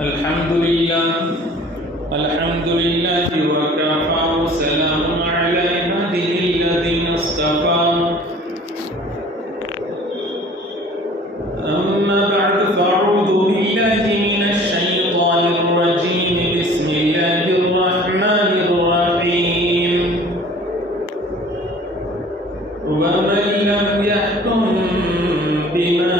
الحمد لله وكفى وسلام على عباده الذين اصطفى أما بعد فأعوذ بالله من الشيطان الرجيم بسم الله الرحمن الرحيم ومن لم يحكم بما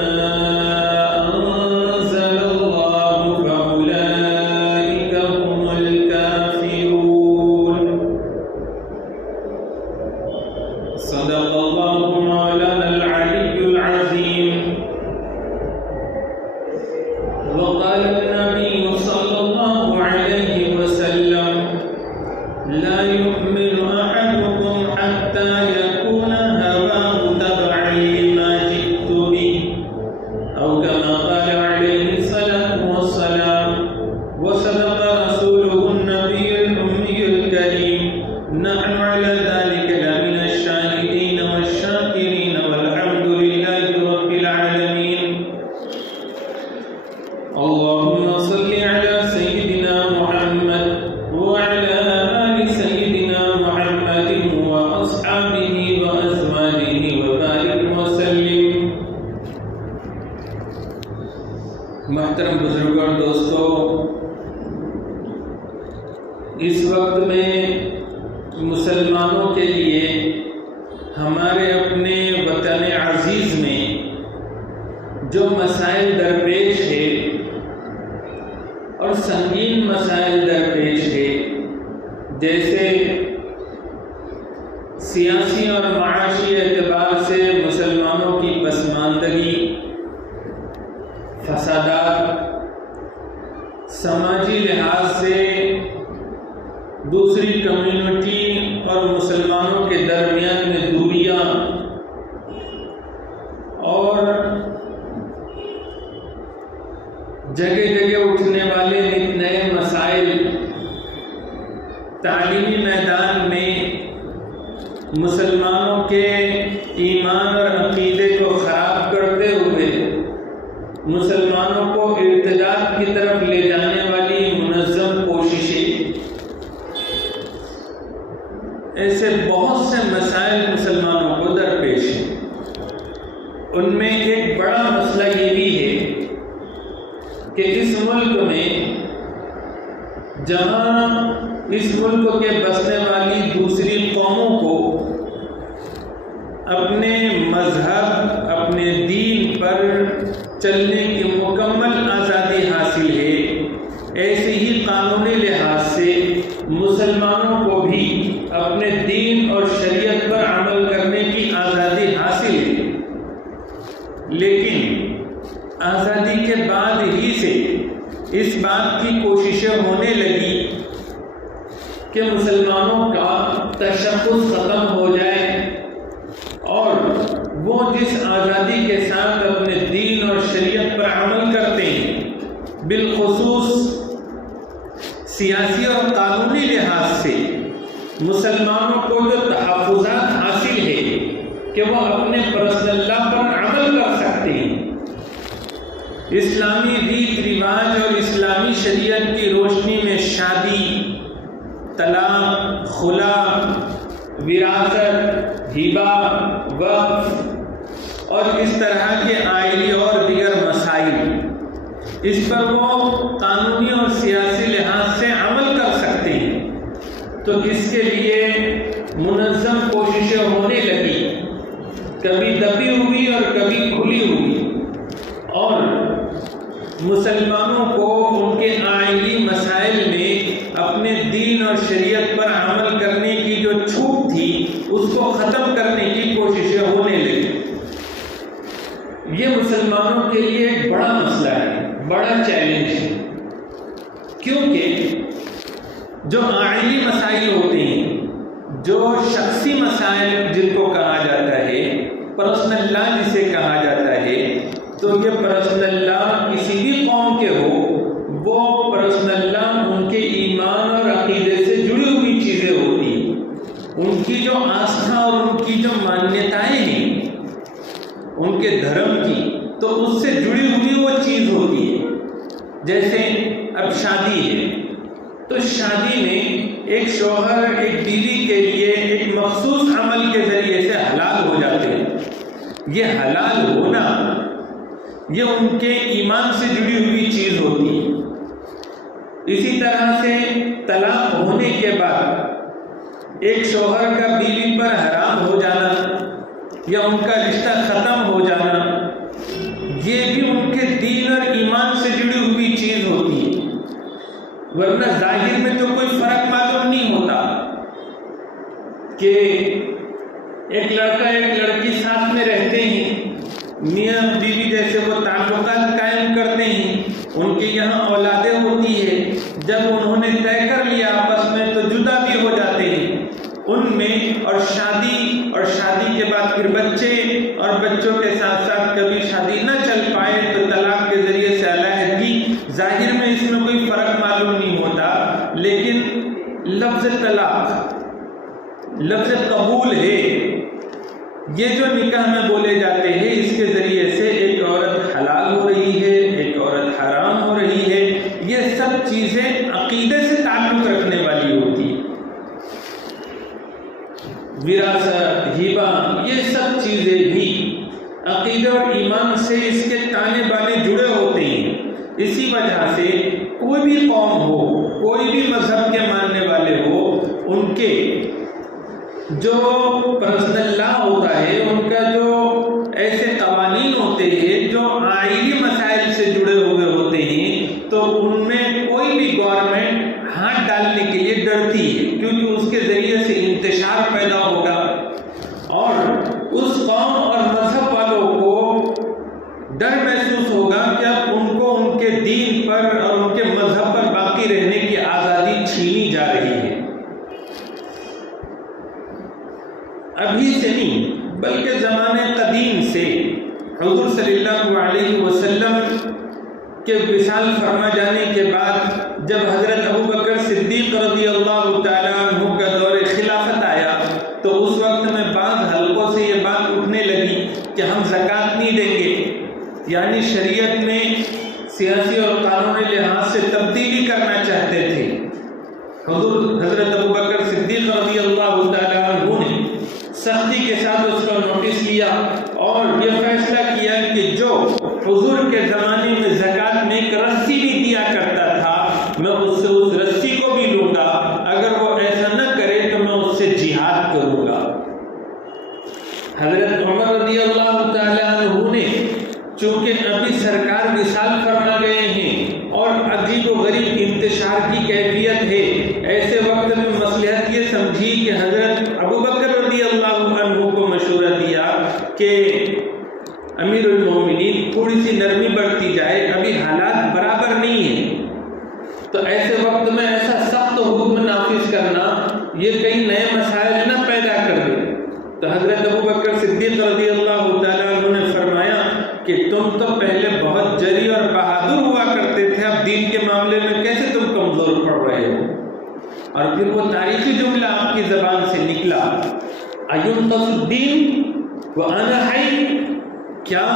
صدق الله مولانا العلي العظيم وقال النبي صلى الله عليه وسلم لا يؤمن أحدكم حتى يكون هواه تبعا لما جئت به أو كما قال عليه الصلاة والسلام وصدق رسوله النبي الأمي الكريم نحن على ذلك لمن الشاهدين والشاكرين والحمد لله رب العالمين اللهم صل على سيدنا محمد وعلى آل سيدنا محمد وأصحابه وأزواجه وبارك وسلم. محترم بزرگوں اور دوستو، اس وقت میں مسلمانوں کے لیے ہمارے اپنے وطن عزیز میں جو مسائل درپیش ہے اور سنگین مسائل درپیش ہے، جیسے سیاسی اور معاشی اعتبار سے مسلمانوں کی پسماندگی، فسادات، سماجی لحاظ سے دوسری کمیونٹی اور مسلمانوں کے درمیان میں دوریاں، اور جگہ جگہ اٹھنے والے نئے مسائل، تعلیمی میدان میں مسلمانوں کے ایمان اور عقیدے کو خراب کرتے ہوئے مسلمانوں کو ارتداد کی طرف لے جانے والی منظم کوششیں، ایسے بہت سے مسائل مسلمانوں کو درپیش ہیں. ان میں ایک بڑا مسئلہ یہ بھی ہے کہ اس ملک میں جہاں اس ملک کے بسنے والی دوسری قوموں کو اپنے مذہب، اپنے دین پر چلنے کی مکمل آزادی حاصل ہے، ایسے ہی قانونی لحاظ سے مسلمانوں کو بھی اپنے دین اور شریعت پر عمل کرنے کی آزادی حاصل ہے. لیکن آزادی کے بعد ہی سے اس بات کی کوششیں ہونے لگی کہ مسلمانوں کا تشخص ختم ہو جائے اور وہ جس آزادی کے ساتھ اپنے دین اور شریعت پر عمل کرتے ہیں، بالخصوص سیاسی اور قانونی لحاظ سے مسلمانوں کو جو تحفظات حاصل ہے کہ وہ اپنے پرسنل لا پر عمل کر سکتے ہیں، اسلامی ریت رواج اور اسلامی شریعت کی روشنی میں شادی، طلاق، خلا، وراثت، ہبہ، وقف اور اس طرح کے آئلی اور دیگر مسائل، اس پر وہ قانونی اور سیاسی لحاظ سے عمل کر سکتے ہیں. تو اس کے لیے منظم کوششیں ہونے لگی، کبھی دبی ہوئی اور کبھی کھلی ہوئی، اور مسلمانوں کو ان کے آئلی مسائل میں اپنے دین اور شریعت پر عمل کرنے کی جو چھوٹ تھی اس کو ختم کرنے کی کوششیں ہونے لگی. یہ مسلمانوں کے لیے ایک بڑا مسئلہ ہے، بڑا چیلنج ہے، کیونکہ جو آئلی مسائل ہوتے ہیں، جو شخصی مسائل جن کو کہا جاتا ہے، پرسنل لا جسے کہا جاتا ہے، تو یہ پرسنل لا کسی بھی قوم کے ہو، وہ پرسنل لا ان کے ایمان اور عقیدے سے جڑی ہوئی چیزیں ہوتی ہیں. ان کی جو آستھا اور ان کی جو مانیتائیں ہیں ان کے دھرم کی، تو اس سے جڑی ہوئی وہ چیز ہوتی ہے. جیسے اب شادی ہے، تو شادی میں ایک شوہر ایک بیوی کے لیے ایک مخصوص عمل کے ذریعے سے حلال ہو جاتے ہیں۔ یہ حلال ہونا یہ ان کے ایمان سے جڑی ہوئی چیز ہوتی ہے۔ اسی طرح سے طلاق ہونے کے بعد ایک شوہر کا بیوی پر حرام ہو جانا یا ان کا رشتہ ختم ہو جانا، یہ بھی ان کے دین اور ایمان سے جڑی ہوئی چیز ہوتی ہے، ورنہ ظاہر میں تو کوئی فرق معلوم نہیں ہوتا کہ ایک لڑکا ایک لڑکی ساتھ میں رہتے ہیں، میاں بیوی جیسے وہ تعلقات قائم کرتے ہیں، ان کے یہاں اولادیں ہوتی ہے، جب انہوں نے طے کر لیا آپس میں تو جدا بھی ہو جاتے ہیں ان میں، اور شادی کے بعد پھر بچے اور بچوں کے ساتھ ساتھ کبھی شادی نہ چل پائے تو طلاق کے ذریعے سے علیحدگی، ظاہر میں اس میں کوئی فرق معلوم نہیں ہوتا، لیکن لفظ طلاق، لفظ قبول ہے، یہ جو نکاح میں بولے جاتے ہیں، اس کے ذریعے سے ایک عورت حلال ہو رہی ہے، ایک عورت حرام ہو رہی ہے، یہ سب چیزیں عقیدے سے تعلق رکھنے والی ہوتی ہیں۔ وراثت، ہبہ، یہ سب چیزیں بھی عقیدہ اور ایمان سے اس کے تانے بانے جڑے ہوتے ہیں۔ اسی وجہ سے کوئی بھی قوم ہو، کوئی بھی مذہب کے ماننے والے ہو، ان کے جو پرسنل لا ہوتا ہے، ان کا جو ایسے قوانین ہوتے ہیں جو آئینی مسائل سے جڑے ہوئے ہوتے ہیں، تو ان میں کوئی بھی گورنمنٹ ہاتھ ڈالنے کے لیے ڈرتی ہے، کیونکہ اس کے ذریعے سے انتشار پیدا ہوگا اور اس قوم اور مذہب والوں کو ڈر محسوس ہوگا کہ اب ان کو ان کے دین پر اور ان کے مذہب پر باقی رہنے کی آزادی چھینی جا رہی ہے۔ ابھی سے نہیں بلکہ زمانے قدیم سے حضور صلی اللہ علیہ وسلم کے وصال فرما جانے کے بعد جب حضرت ابوبکر صدیق رضی اللہ تعالیٰ عنہ کا دور خلافت آیا تو اس وقت میں بعض حلقوں سے یہ بات اٹھنے لگی کہ ہم زکوٰۃ نہیں دیں گے، یعنی شریعت میں سیاسی اور قانونی لحاظ سے تبدیلی کرنا چاہتے تھے۔ حضرت ابوبکر صدیق رضی اللہ تعالیٰ عنہ نے سختی کے ساتھ اس کا نوٹس لیا اور یہ فیصلہ کیا کہ جو حضور کے زمانے میں زکوٰۃ میں ایک رسی بھی دیا کرتا تھا، میں اس سے اس رسی کو بھی لوں گا، اگر وہ ایسا نہ کرے تو میں اس سے جہاد کروں گا۔ حضرت عمر رضی اللہ تعالیٰ عنہ نے چونکہ ابھی سرکار وصال فرما گئے ہیں اور عجیب و غریب انتشار کی کیفیت ہے، ایسے وقت میں مصلحت یہ سمجھی کہ حضرت ابوبکر رضی اللہ عنہ کو مشورہ دیا کہ امیر المومنین تھوڑی سی نرمی برتی جائے، ابھی حالات برابر نہیں ہیں، تو ایسے وقت میں ایسا سخت حکم نافذ کرنا یہ کئی نئے مسائل نہ پیدا کر دے۔ تو حضرت ابوبکر صدیق رضی اللہ تعالیٰ عنہ نے فرمایا کہ تم تو پہلے بہت جری اور بہادر ہوا کرتے تھے، اب دین کے معاملے میں کیسے تم کمزور پڑ رہے ہو؟ اور پھر وہ تاریخی جملہ آپ کی زبان سے نکلا، اَيُنْقَصُ الدِّينُ وَأَنَا حَيٌّ، کیا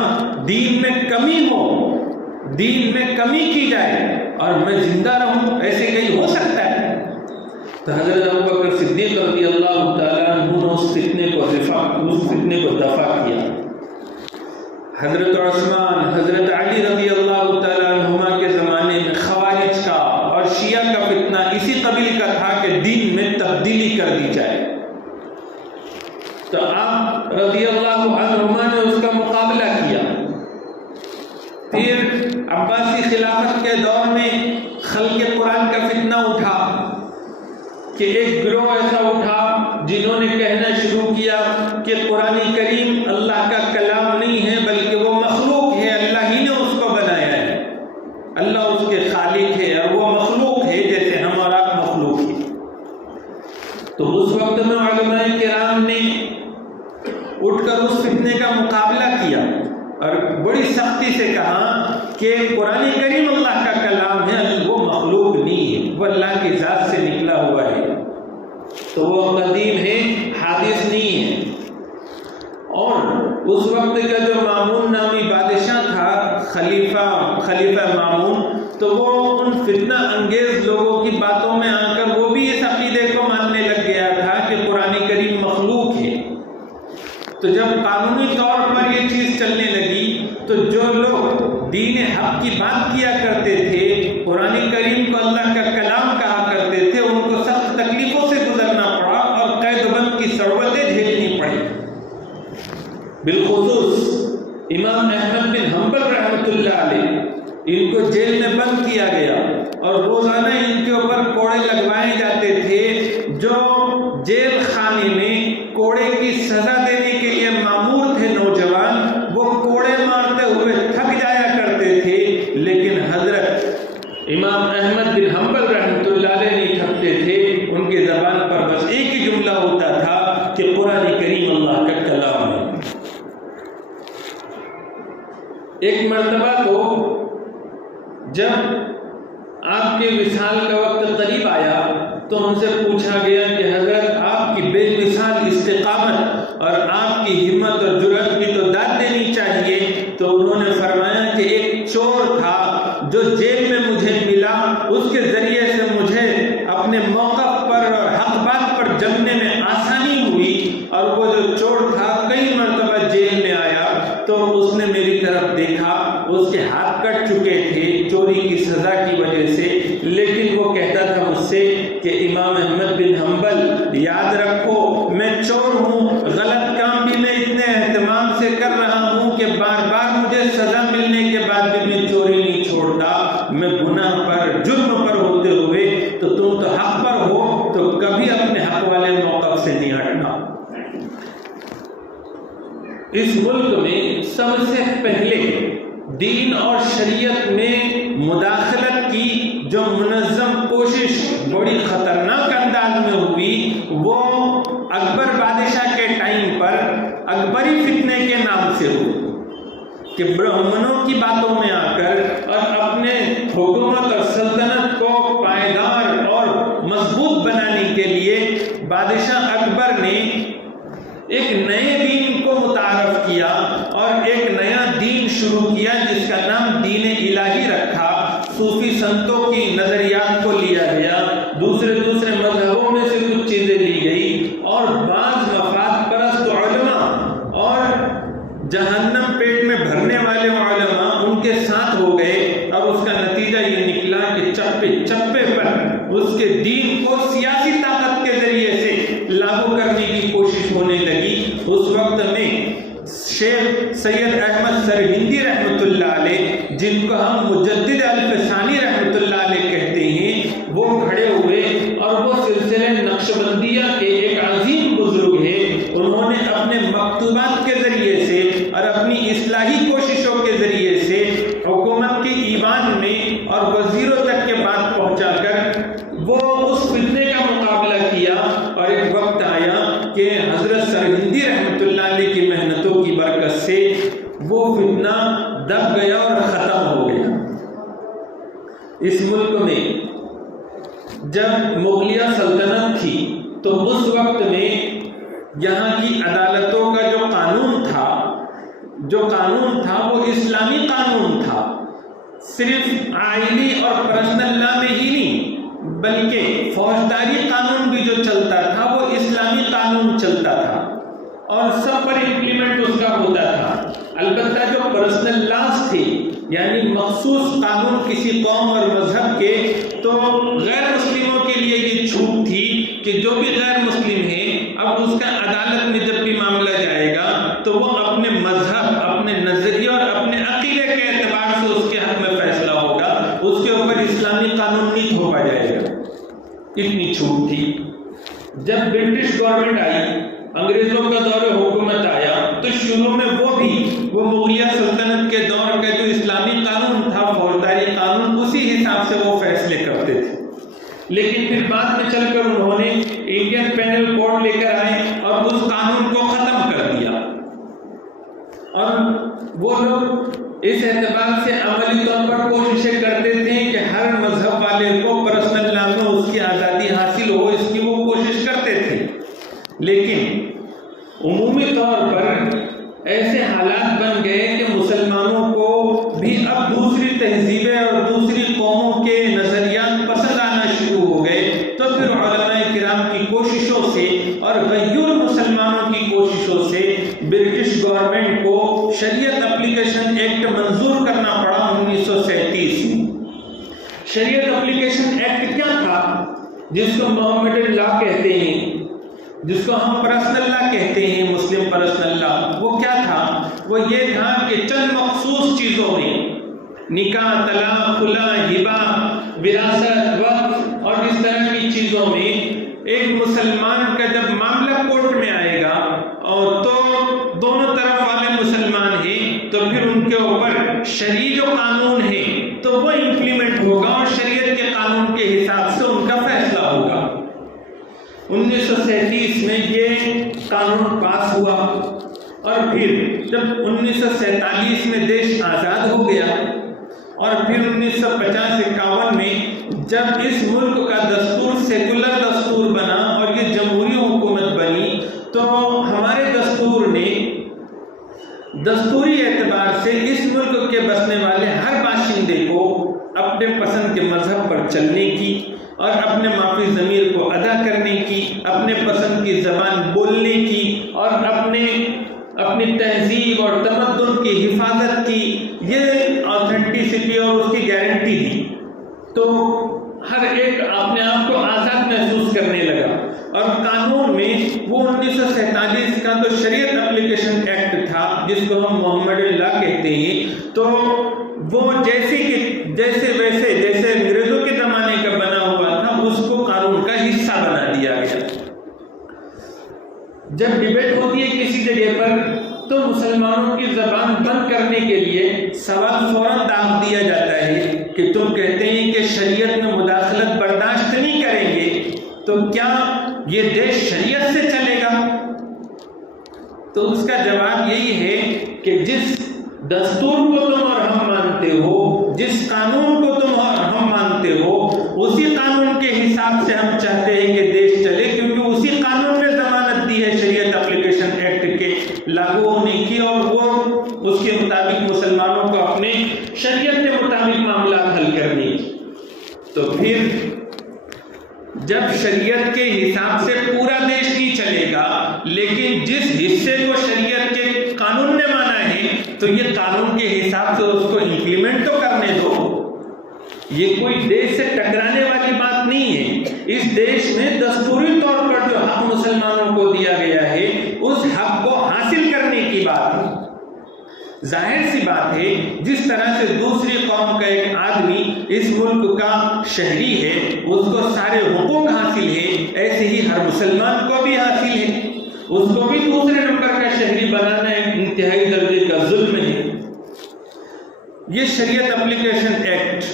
دین میں کمی ہو، دین میں کمی کی جائے اور میں زندہ رہوں، ایسے کہیں ہو سکتا ہے؟ تو حضرت ابوبکر صدیق رضی اللہ تعالیٰ عنہ نے اس فتنے کو دفع کیا۔ حضرت عثمان، حضرت علی رضی اللہ تعالیٰ عنہما کے زمانے میں خوارج کا اور شیعہ کا فتنہ اسی قبیل کا تھا کہ دین میں تبدیلی کر دی جائے، تو آپ رضی اللہ عنہما نے اس کا مقابلہ کیا۔ پھر عباسی خلافت کے دور میں خلق قرآن کا فتنہ اٹھا کہ ایک گروہ ایسا اٹھا جنہوں نے کہنا شروع کیا کہ قرآن کریم اللہ کا کلام نہیں ہے بلکہ وہ مخلوق ہے، اللہ ہی نے اس کو بنایا ہے، اللہ اس کے خالق ہے اور وہ مخلوق ہے جیسے ہم اور آپ مخلوق ہیں۔ تو اس وقت میں علماء کرام نے اٹھ کر اس فتنے کا مقابلہ کیا اور بڑی سختی سے کہا کہ قرآن کریم اللہ کا کلام ہے، وہ مخلوق نہیں ہے، وہ اللہ کی ذات سے نکلا ہوا ہے، تو وہ قدیم ہے، حادث نہیں ہے۔ اور اس وقت کا جو مامون نامی بادشاہ تھا، خلیفہ مامون، تو وہ ان فتنہ انگیز لوگوں کی باتوں میں آ کر وہ بھی اس عقیدے کو ماننے لگ گیا تھا کہ قرآن کریم مخلوق ہے۔ تو جب قانونی طور پر یہ چیز چلنے لگی تو جو لوگ دین حق کی بات کیا کرتے تھے، قرآن کریم کو اللہ کا کلام کہا کرتے تھے، ان کو سخت تکلیفوں سے گزرنا پڑا اور قید و بند کی صعوبتیں جھیلنی پڑی۔ بالخصوص امام احمد بن حنبل رحمۃ اللہ علیہ، ان کو جیل میں بند کیا گیا اور روزانہ ان کے اوپر کوڑے لگوائے جاتے تھے۔ جو جیل خانے میں کوڑے کی سزا دینے کے لیے مامور تھے نوجوان، وہ کوڑے مارتے ہوئے تھک جایا کرتے تھے، لیکن حضرت امام احمد بن حنبل رحمۃ اللہ علیہ نہیں تھکتے تھے۔ ان کی زبان پر بس ایک ہی جملہ ہوتا تھا کہ قرآن کریم اللہ کا کلام ہے۔ ایک مرتبہ تو جب آپ کے وصال کا وقت قریب آیا تو ان سے پوچھا گیا کہ حضرت آپ کی بے مثال استقامت اور آپ کی ہمت اور جرأت کی تو داد دینی چاہیے۔ تو انہوں نے فرمایا کہ ایک چور تھا جو جیل میں مجھے ملا، اس کے ذریعے سے مجھے اپنے موقف پر اور حق بات پر جمنے میں آسانی ہوئی، اور وہ جو چور تھا کئی مرتبہ جیل میں آیا تو اس نے میری طرف دیکھا، اس کے ہاتھ کٹ چکے تھے چوری کی سزا کی وجہ سے، لیکن وہ کہتا تھا مجھ سے کہ امام احمد بن حنبل یاد رکھو میں چور ہوں، غلط کام بھی میں اتنے اہتمام سے کر رہا ہوں کہ بار بار مجھے سزا ملنے کے بعد بھی میں چوری نہیں چھوڑتا، میں گناہ پر جرم پر ہوتے ہوئے، تو تم تو حق پر ہو تو کبھی اپنے حق والے موقف سے نہیں ہٹنا۔ اس ملک میں سب سے پہلے دین اور شریعت میں مداخلت کی جو منظم کوشش بڑی خطرناک انداز میں ہوئی، وہ اکبر بادشاہ کے ٹائم پر اکبری فتنے کے نام سے ہوئی کہ برہمنوں کی باتوں میں آ کر اور اپنے حکومت اور سلطنت کو پائیدار اور مضبوط بنانے کے لیے بادشاہ اکبر نے ایک نئے دین کو متعارف کیا اور ایک نیا دین شروع کیا جس کا نام دین الہی رکھا۔ صوفی سنتوں کی نظریات کو لیا گیا، دوسرے مذہبوں میں سے کچھ چیزیں لی گئی، اور بعض مفاد پرست علماء اور جہنم پیٹ میں بھرنے والے علماء ان کے ساتھ ہو گئے، اور اس کا نتیجہ یہ نکلا کہ چپے چپے پر اس کے دین کو سیاسی طاقت کے ذریعے سے لاگو کرنے کی کوشش ہونے لگی۔ اس وقت میں شیخ سید احمد سرہندی رحمۃ اللہ علیہ، جن کو ہم مجدد الفسانی رحمۃ اللہ علیہ کہتے ہیں، وہ کھڑے ہوئے اور وہ سلسلہ نقشبندیہ کے ایک عظیم بزرگ ہیں۔ انہوں نے اپنے مکتوبات کے ذریعے سے اور اپنی اصلاحی کوششوں کے ذریعے سے حکومت کے ایوان میں اور وزیروں تک کے بات پہنچا کر وہ اس فتنے کا مقابلہ کیا، اور ایک وقت آیا کہ حضرت سرہندی رحمۃ اللہ علیہ کی محنتوں کی برکت سے وہ فتنہ دب گیا اور ختم ہو گیا۔ اس ملک میں جب مغلیہ سلطنت تھی تو اس وقت میں یہاں کی عدالتوں کا جو قانون تھا وہ اسلامی قانون تھا، صرف آئینی اور پرسنل لا میں ہی نہیں بلکہ فوجداری قانون بھی جو چلتا تھا وہ اسلامی قانون چلتا تھا، اور سب پر امپلیمنٹ اس کا ہوتا تھا۔ البتہ جو پرسنل لاز تھے، یعنی مخصوص قانون کسی قوم اور مذہب کے، تو غیر مسلموں کے لیے یہ چھوٹ تھی کہ جو بھی غیر مسلم ہے، اب اس کا عدالت میں جب بھی معاملہ جائے گا تو وہ اپنے مذہب، اپنے نظریے اور اپنے عقیدے کے اعتبار سے اس کے حق میں فیصلہ ہوگا، اس کے اوپر اسلامی قانون نہیں تھوپا جائے گا۔ اتنی چھوٹ تھی۔ جب برٹش گورنمنٹ آئی، انگریزوں کا دور حکومت آیا، تو شروع میں وہ مغلیہ سلطنت کے دور کا جو اسلامی قانون تھا، فوجداری قانون، اسی حساب سے وہ فیصلے کرتے تھے، لیکن پھر بعد میں چل کر انہوں نے انڈین پینل کوڈ لے کر آئے اور اس قانون کو ختم کر دیا، اور وہ لوگ اس اعتبار سے عملی طور پر کوششیں کرتے تھے کہ ہر مذہب والے کو پرسنل لا میں اس کی آزادی حاصل ہو، اس کی وہ کوشش کرتے تھے، لیکن عمومی طور پر ایسے حالات بن گئے کہ مسلمانوں کو بھی اب دوسری تہذیبیں اور دوسری قوموں شریعت اپلیکیشن ایکٹ کیا تھا جس کو محمد لا کہتے ہیں، جس کو ہم پرسنل لا کہتے ہیں، مسلم پرسنل لا، وہ کیا تھا؟ وہ یہ تھا کہ چند مخصوص چیزوں میں، نکاح، طلاق، خلا، ہبہ، وراثت، وقف اور اس طرح کی چیزوں میں ایک مسلمان کا جب معاملہ کورٹ میں آئے گا اور تو دونوں طرف والے مسلمان ہیں تو پھر ان کے اوپر شرعی جو قانون ہے تو وہ امپلیمنٹ ہوگا اور شریعت کے قانون کے حساب سے ان کا فیصلہ ہوگا۔ 1937 میں یہ قانون پاس ہوا اور پھر جب 1947 میں دیش آزاد ہو گیا اور پھر 1950-51 میں جب اس ملک کا دستور سیکولر دستور بنا اور یہ جمہوری حکومت بنی تو ہمارے دستور نے دستوری اعتبار سے اس ملک کے بسنے والے ہر باشندے کو اپنے پسند کے مذہب پر چلنے کی اور اپنے مافی ضمیر کو ادا کرنے کی، اپنے پسند کی زبان بولنے کی اور اپنی تہذیب اور تمدن کی حفاظت کی یہ آتھینٹسٹی اور اس کی گارنٹی دی، تو ہر ایک اپنے آپ کو آزاد محسوس کرنے لگا۔ اور قانون میں وہ 1947 کا تو شریعت اپلیکیشن ایکٹ تھا جس کو ہم محمد لا کہتے ہیں، تو وہ جیسے انگریزوں کے زمانے کا بنا ہوا تھا اس کو قانون کا حصہ بنا دیا گیا۔ جب ڈیبیٹ ہوتی ہے کسی جگہ پر تو مسلمانوں کی زبان بند کرنے کے لیے سوال فوراً داغ دیا جاتا ہے کہ تم کہتے ہیں کہ شریعت میں مداخلت برداشت نہیں کریں گے تو کیا یہ دیش شریعت سے چلے گا؟ تو اس کا جواب یہی ہے کہ جس دستور کو تم اور ہم مانتے ہو، جس قانون کو تم اور ہم مانتے ہو، اسی قانون کے حساب سے ہم چاہتے ہیں کہ دیش چلے، کیونکہ اسی قانون نے ضمانت دی ہے شریعت اپلیکیشن ایکٹ کے لاگو ہونے کی اور وہ اس کے مطابق مسلمانوں کو اپنے شریعت کے مطابق معاملات حل کرنے کی۔ تو پھر جب شریعت کے حساب سے پورا دیش نہیں چلے گا لیکن جس حصے کو شریعت کے قانون نے مانا ہے تو یہ قانون کے حساب سے اس کو امپلیمنٹ تو کرنے دو۔ یہ کوئی دیش سے ٹکرانے والی بات نہیں ہے۔ اس دیش میں دستوری طور پر جو حق مسلمانوں کو دیا گیا ہے اس حق کو حاصل کرنے کی بات ہے۔ ظاہر سی بات ہے جس طرح سے دوسری قوم کا ایک آدمی اس ملک کا شہری ہے اس کو سارے حقوق حاصل ہے، ایسے ہی ہر مسلمان کو بھی حاصل ہے، اس کو بھی دوسرے نمبر کا شہری بنانا ایک انتہائی درجے کا ظلم ہے۔ یہ شریعت اپلیکیشن ایکٹ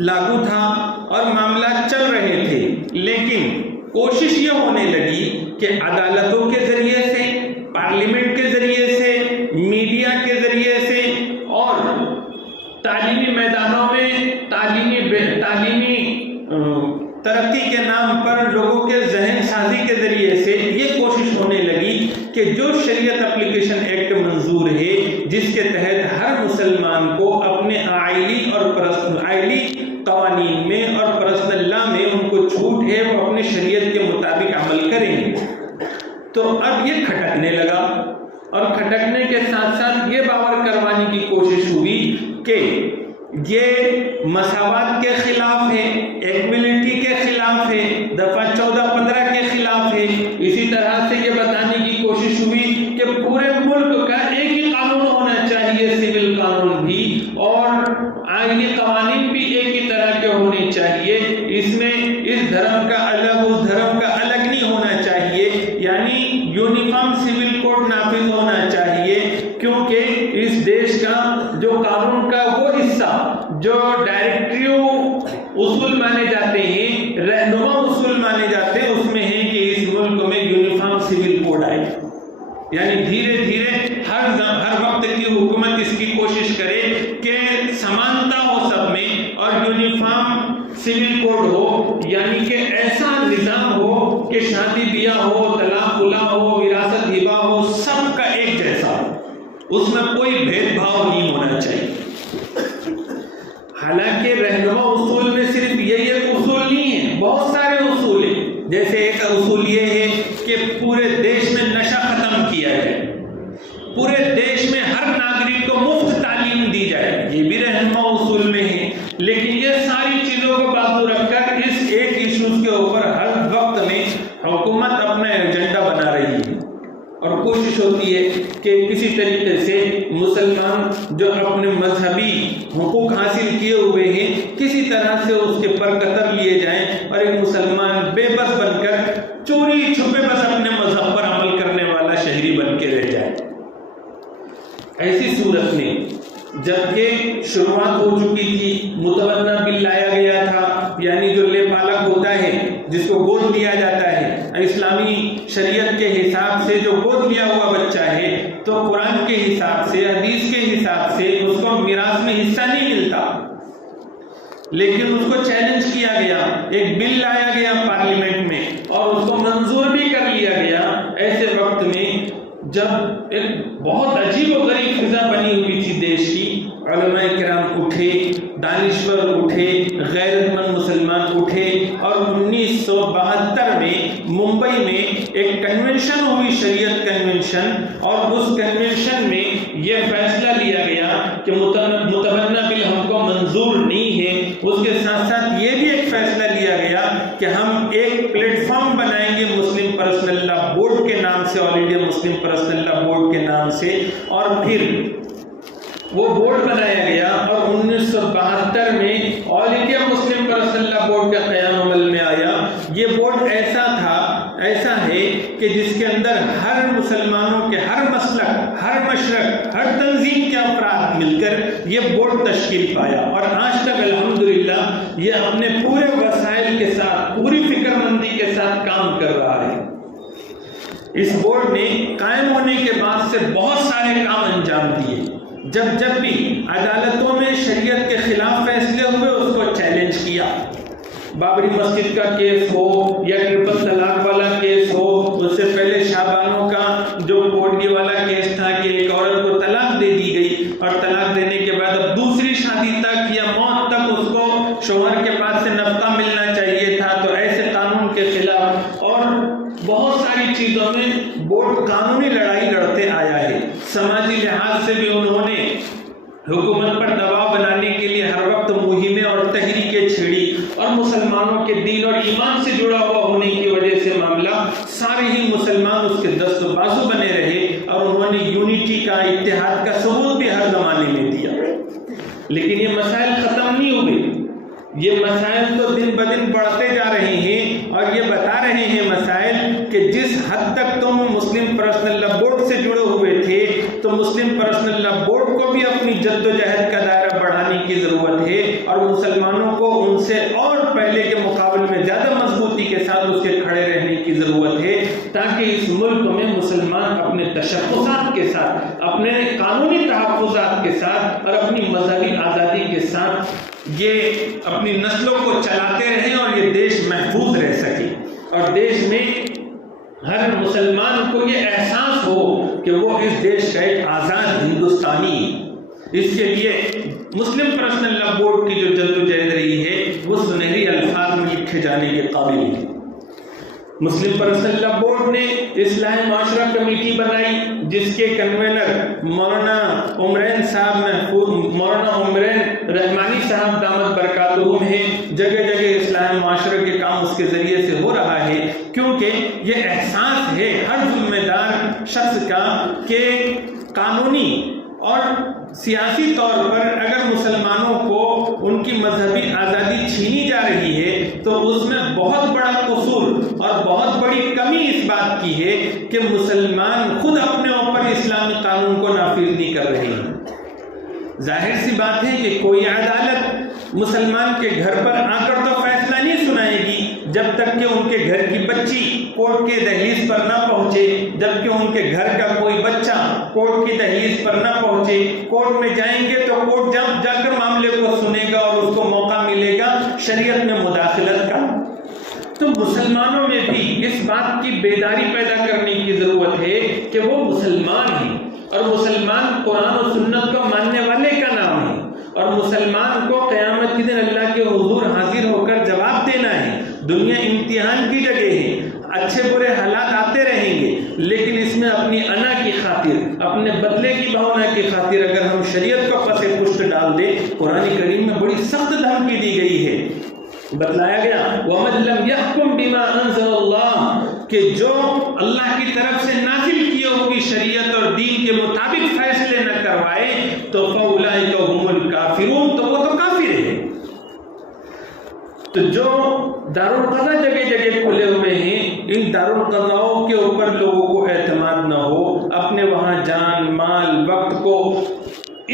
لاگو تھا اور معاملات چل رہے تھے، لیکن کوشش یہ ہونے لگی کہ عدالتوں کے ذریعے سے، پارلیمنٹ کے ذریعے سے، میڈیا کے ذریعے سے اور تعلیمی میدانوں میں تعلیمی ترقی کے نام پر لوگوں کے ذہن سازی کے ذریعے سے یہ کوشش ہونے لگی کہ جو شریعت اپلیکیشن ایکٹ منظور ہے جس کے تحت ہر مسلمان کو اپنے آئلی اور آئلی قوانین میں اور پرسنل لا میں ان کو چھوٹ ہے، وہ اپنے شریعت کے مطابق عمل کریں گے۔ تو اب یہ کھٹکنے لگا اور کھٹکنے کے ساتھ ساتھ یہ باور کروانے کی کوشش ہوئی کہ یہ مساوات کے خلاف ہے، ایکویلٹی کے خلاف ہے، دفعہ 14-15 کے خلاف ہے۔ اسی طرح سے یہ بتانے کی کوشش ہوئی کہ پورے ملک کا ایک ہی قانون ہونا چاہیے، سول قانون بھی اور آئینی قوانین بھی ایک ہی طرح کے ہونے چاہیے، اس میں اس دھرم کا الگ اس دھرم کا الگ نہیں ہونا چاہیے، یعنی یونیفارم سول کوڈ نافذ ہونا چاہیے، کیونکہ اس دیش کا جو قانون کا وہ حصہ جو ڈائریکٹیو اصول مانے جاتے ہیں، رہنما اصول مانے جاتے ہیں، اس میں ہے کہ اس ملک میں یونیفارم سول کوڈ آئے، یعنی دھیرے دھیرے ہر وقت کی حکومت اس کی کوشش کرے کہ سمانتا ہو سب میں اور یونیفارم سول کوڈ ہو، یعنی کہ ایسا نظام ہو کہ شادی بیاہ ہو، طلاق خلا ہو، وراثت ہبہ ہو، سب کا ایک جیسا ہو، اس میں کوئی بھید بھاؤ نہیں ہونا چاہیے۔ حالانکہ رہنما اصول میں صرف یہی ایک اصول نہیں ہے، بہت سارے اصول ہیں، جیسے ایک اصول یہ ہے کہ پورے دیش میں نشہ ختم کیا جائے، پورے دیش میں ہر ناگرک کو مفت تعلیم دی جائے، یہ بھی رہنما اصول میں ہے، لیکن یہ ساری چیزوں کو بازو رکھ کر اس ایک ایشوز کے اوپر ہر وقت میں حکومت اپنا ایجنڈا بنا رہی ہے اور کوشش ہوتی ہے کہ کسی طریقے سے مسلمان جو اپنے مذہبی حقوق حاصل کیے ہوئے ہیں کسی طرح سے اس کے پر قطر لیے جائیں اور ایک مسلمان بے بس بن کر چوری چھپے بس اپنے مذہب پر عمل کرنے والا شہری بن کے رہ جائے۔ ایسی صورت میں جبکہ شروعات ہو چکی تھی، متبنہ بل لایا گیا تھا، یعنی جو لے پالک ہوتا ہے جس کو گود دیا جاتا ہے، اسلامی شریعت کے حساب سے جو گود لیا ہوا بچہ ہے تو قرآن کے حساب سے، حدیث کے حساب سے اس کو میراث میں حصہ نہیں ملتا، لیکن اس کو چیلنج کیا گیا، ایک بل لایا گیا پارلیمنٹ میں اور اس کو منظور بھی کر لیا گیا۔ ایسے وقت میں جب ایک بہت عجیب و غریب فضا بنی ہوئی تھی دیش کی، علماء کرام اٹھے، دانشور اٹھے، غیرت مند مسلمان اٹھے اور 1972 میں ممبئی میں ایک کنونشن ہوئی، شریعت کنونشن، اور اس کنونشن میں یہ فیصلہ لیا گیا کہ متبنہ بل ہم کو منظور نہیں ہے۔ اس کے ساتھ ساتھ یہ بھی ایک فیصلہ لیا گیا کہ ہم ایک پلیٹ فارم بنائیں گے مسلم پرسنل لا بورڈ کے نام سے، آل انڈیا مسلم پرسنل لا بورڈ کے نام سے، اور پھر وہ بورڈ بنایا گیا اور 1972 میں آل انڈیا مسلم پرسنل لا بورڈ کا قیام عمل میں آیا۔ یہ بورڈ ایسا ہے کہ جس کے اندر ہر مسلمانوں کے ہر مسلک، ہر مشرق، ہر تنظیم کے افراد مل کر یہ بورڈ تشکیل پایا اور آج تک الحمدللہ یہ اپنے پورے وسائل کے ساتھ، پوری فکر مندی کے ساتھ کام کر رہا ہے۔ اس بورڈ نے قائم ہونے کے بعد سے بہت سارے کام انجام دیے۔ جب بھی عدالتوں میں شریعت کے خلاف فیصلے ہوئے اس کو چیلنج کیا، بابری مسجد کا کیس ہو یا ٹرپل طلاق والا کیس ہو، اس سے پہلے شابانوں کا جو کوڈگی والا کیس تھا کہ ایک عورت کو طلاق دے دی گئی اور طلاق دینے کے بعد اب دوسری شادی تک یا موت تک اس کو شوہر کے پاس سے نفقہ ملنا چاہیے تھا، تو ایسے قانون کے خلاف اور بہت ساری چیزوں میں بورڈ قانونی لڑائی لڑتے آیا ہے۔ سماجی لحاظ سے بھی انہوں نے حکومت پر دباؤ بنانے کے لیے ہر وقت مہمیں اور تحریکیں چھیڑی اور مسلمانوں کے دین اور ایمان سے جڑا ہوا ہونے کی وجہ سے معاملہ سارے ہی مسلمان اس کے دست و بازو بنے رہے اور انہوں نے یونٹی کا، اتحاد کا ثبوت بھی ہر زمانے میں دیا۔ لیکن یہ مسائل ختم نہیں ہوئے، یہ مسائل تو دن بدن بڑھتے جا رہے ہیں اور یہ بتا رہے ہیں مسائل کہ جس حد تک تم مسلم پرسنل لا بورڈ سے جڑے ہوئے تھے تو مسلم پرسنل لا بورڈ کو بھی اپنی جد و جہد کا دائرہ بڑھانے کی ضرورت ہے اور مسلمانوں کو ان سے اور پہلے کے مقابلے میں زیادہ مضبوطی کے ساتھ اس کے کھڑے رہنے کی ضرورت ہے، تاکہ اس ملک میں مسلمان اپنے تشخصات کے ساتھ، اپنے قانونی تحفظات کے ساتھ اور اپنی مذہبی آزادی کے ساتھ یہ اپنی نسلوں کو چلاتے رہیں اور یہ دیش محفوظ رہ سکے اور دیش میں ہر مسلمان کو یہ احساس ہو کہ وہ اس دیش کا ایک آزاد ہندوستانی ہے۔ اس کے لیے مسلم پرسنل لا بورڈ کی جو جدوجہد رہی ہے وہ سنہری الفاظ میں لکھے جانے کے قابل ہے۔ مسلم پرسنل لا بورڈ نے اصلاح معاشرہ کمیٹی بنائی جس کے کنوینر مولانا عمرین رحمانی صاحب دامت برکاتہم ہیں۔ جگہ جگہ اصلاح معاشرہ کے کام اس کے ذریعے سے ہو رہا ہے، کیونکہ یہ احساس ہے ہر ذمہ دار شخص کا کہ قانونی اور سیاسی طور پر اگر مسلمانوں کو ان کی مذہبی آزادی چھینی جا رہی ہے تو اس میں بہت بڑا قصور اور بہت بڑی کمی اس بات کی ہے کہ مسلمان خود اپنے اوپر اسلامی قانون کو نافذ نہیں کر رہے ہیں۔ ظاہر سی بات ہے کہ کوئی عدالت مسلمان کے گھر پر آ کر تو فیصلہ نہیں سنائے گی جب تک کہ ان کے گھر کی بچی کورٹ کے دہلیز پر نہ پہنچے، جب کہ ان کے گھر کا کوئی بچہ کورٹ کی دہلیز پر نہ پہنچے۔ کورٹ میں جائیں گے تو کورٹ جا کر معاملے کو سنے گا اور اس کو موقع ملے گا شریعت میں مداخلت کا۔ تو مسلمانوں میں بھی اس بات کی بیداری پیدا کرنے کی ضرورت ہے کہ وہ مسلمان ہیں اور مسلمان قرآن و سنت کو ماننے والے کا نام ہے اور مسلمان کو قیامت کے دن اللہ کے حضور حاضر ہو کر جواب دینا ہے۔ دنیا امتحان کی جگہ ہے، اچھے برے حالات آتے رہیں گے، لیکن اس میں اپنی انا کی خاطر، اپنے بدلے کی بھاونا کی خاطر اگر ہم شریعت کو پس پشت ڈال دیں، قرآن کریم میں بڑی سخت دھمکی دی بتلایا گیا وَمَن لَّمْ يَحْكُم بِمَا أَنزَلَ اللَّهُ کہ جو اللہ کی طرف سے نازل کی ہوئی شریعت اور دین کے مطابق فیصلے نہ کروائے تو فَأُولَٰئِكَ هُمُ الْكَافِرُونَ تو وہ تو کافر ہے۔ تو جو دارالقضا جگہ جگہ کھلے ہوئے ہیں ان دارالقضاؤں کے اوپر لوگوں کو اعتماد نہ ہو، اپنے وہاں جان مال وقت کو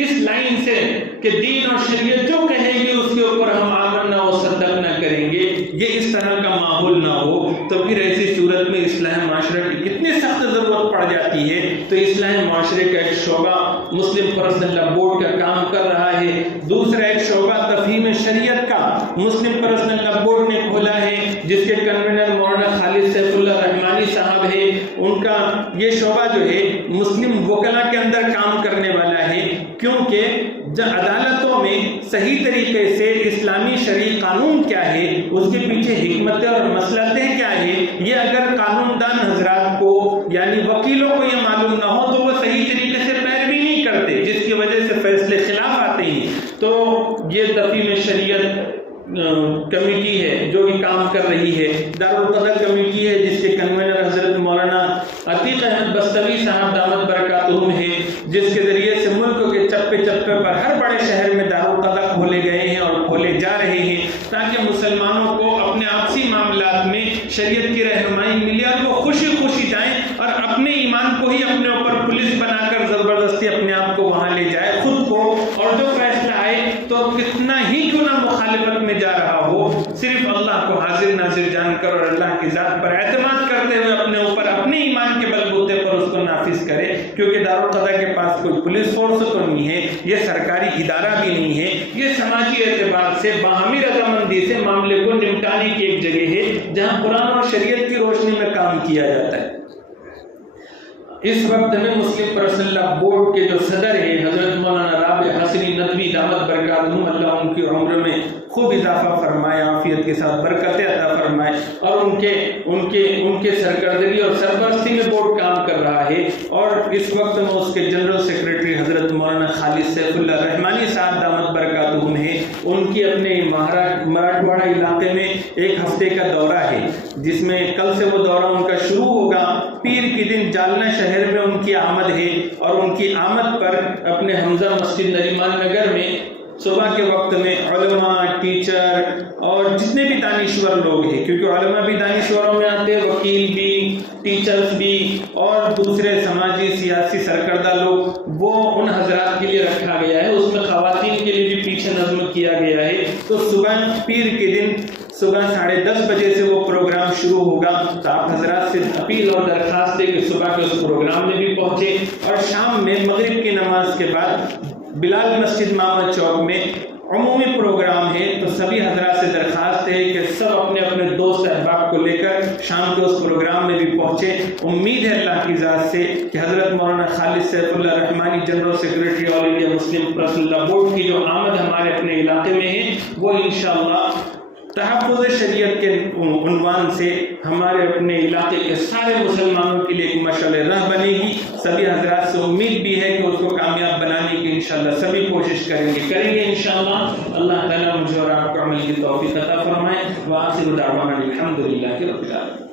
اس لائن سے کہ دین اور شریعت جو کہے گی اس کے اوپر ہم عمل نہ ہو صدق نہ کریں گے، یہ اس طرح کا ماحول نہ ہو، تو پھر ایسی صورت میں اصلاح معاشرہ کی کتنی سخت ضرورت پڑ جاتی ہے۔ تو اصلاح معاشرے کا ایک شعبہ مسلم پرسنل لا بورڈ کا کام کر رہا ہے، دوسرا ایک شعبہ تفہیم شریعت کا مسلم پرسنل لا بورڈ نے کھولا ہے جس کے کنوینر مولانا خالد سیف اللہ رحمانی صاحب ہے۔ ان کا یہ شعبہ جو ہے مسلم وکلا کے اندر کام کرنے والا ہے، کیونکہ عدالتوں میں صحیح طریقے سے اسلامی شرعی قانون کیا ہے، اس کے پیچھے حکمتیں اور مصلحتیں کیا ہے، یہ اگر قانون دان حضرات کو یعنی وکیلوں کو یہ معلوم نہ ہو تو وہ صحیح طریقے سے پیروی نہیں کرتے، جس کی وجہ سے فیصلے خلاف آتے ہیں۔ تو یہ تفہیم شریعت کمیٹی ہے جو یہ کام کر رہی ہے، دارالقضا کمیٹی ہے جس کے کنوینر حضرت مولانا عتیق احمد بستوی صاحب دامت برکاتہم ہے، جس کے ذریعے سے ملک کے چپے چپے پر ہر بڑے شہر میں دارالقضا کھولے گئے ہیں اور کھولے جا رہے ہیں تاکہ مسلمانوں کو اپنے آپسی معاملات میں شریعت کی رہنمائی ملے اور وہ خوشی خوشی جائیں اور اپنے ایمان کو ہی اپنے اوپر پولیس بنا کر زبردستی اپنے آپ کو وہاں لے جائے خود کو، اور جو فیصلہ آئے تو کتنا ہی کیوں نہ مخالفت میں جا رہا ہو، صرف اللہ کو حاضر ناظر جان کر اور اللہ کی ذات پر اعتماد کرتے ہوئے اپنے اوپر اپنے ایمان کے بلبوتے پر اس کو نافذ کرے، کیونکہ دارالقضا کے پاس کوئی پولیس فورس تو نہیں ہے، یہ سرکاری ادارہ بھی نہیں ہے، یہ سماجی اعتبار سے باہمی رضامندی سے معاملے کو نمٹانے کی ایک جگہ ہے جہاں قرآن اور شریعت کی روشنی میں کام کیا جاتا ہے۔ اس وقت میں مسلم پرسنل لا بورڈ کے جو صدر ہیں حضرت مولانا رابع حسنی ندوی دامت برکاتہم، اللہ ان کی عمر میں خوب اضافہ فرمائے، عافیت کے ساتھ برکتیں عطا فرمائے، اور ان کے سرکردگی اور سرپرستی میں بورڈ کام کر رہا ہے، اور اس وقت میں اس کے جنرل سیکریٹری حضرت مولانا خالد سیف اللہ رحمانی صاحب دامت برکاتہم ہیں۔ ان کی اپنے مراٹھواڑہ علاقے میں ایک ہفتے کا دورہ ہے، جس میں کل سے وہ دورہ ان کا شروع ہوگا، پیر کی دن جالنا شہر میں ان کی آمد ہے، اور ان کی آمد پر اپنے حمزہ مسجد نریمان نگر میں صبح کے وقت میں علماء، ٹیچر اور جتنے بھی دانشور لوگ ہیں، کیونکہ علماء بھی دانشوروں میں آتے ہیں، وکیل بھی، ٹیچرز بھی اور دوسرے سماجی سیاسی سرکردہ لوگ، وہ ان حضرات کے لیے رکھا گیا ہے، اس میں خواتین کے لیے بھی پیچھے نظم کیا گیا ہے۔ تو صبح پیر کے دن صبح 10:30 بجے سے وہ پروگرام شروع ہوگا، تو آپ حضرات سے اپیل اور درخواست ہے کہ صبح کے اس پروگرام میں بھی پہنچے، اور شام میں مغرب کی نماز کے بعد بلال مسجد محمد چوک میں عمومی پروگرام ہے، تو سبھی حضرات سے درخواست ہے کہ سب اپنے اپنے دوست احباب کو لے کر شام کے اس پروگرام میں بھی پہنچے۔ امید ہے اللہ کی ذات سے کہ حضرت مولانا خالد سیف اللہ رحمانی جنرل سیکریٹری آل انڈیا مسلم پرسنل لا بورڈ کی جو آمد ہمارے اپنے علاقے میں ہے، وہ انشاءاللہ تحفظ شریعت کے عنوان سے ہمارے اپنے علاقے کے سارے مسلمانوں کے لیے ایک مشعل راہ بنے گی۔ سبھی حضرات سے امید بھی ہے کہ اس کو کامیاب بنانے کی انشاءاللہ سبھی کوشش کریں گے انشاءاللہ۔ اللہ تعالیٰ مجھے اور آپ کو عمل کی توفیق عطا فرمائے۔ وآخر دعوانا الحمدللہ رب العالمین۔